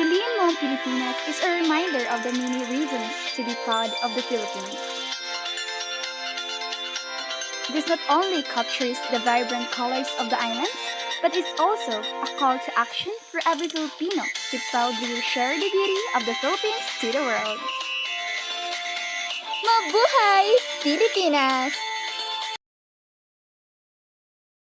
Piliin mo ang Pilipinas is a reminder of the many reasons to be proud of the Philippines. This not only captures the vibrant colors of the islands, but is also a call to action for every Filipino to proudly share the beauty of the Philippines to the world. Mabuhay, Pilipinas!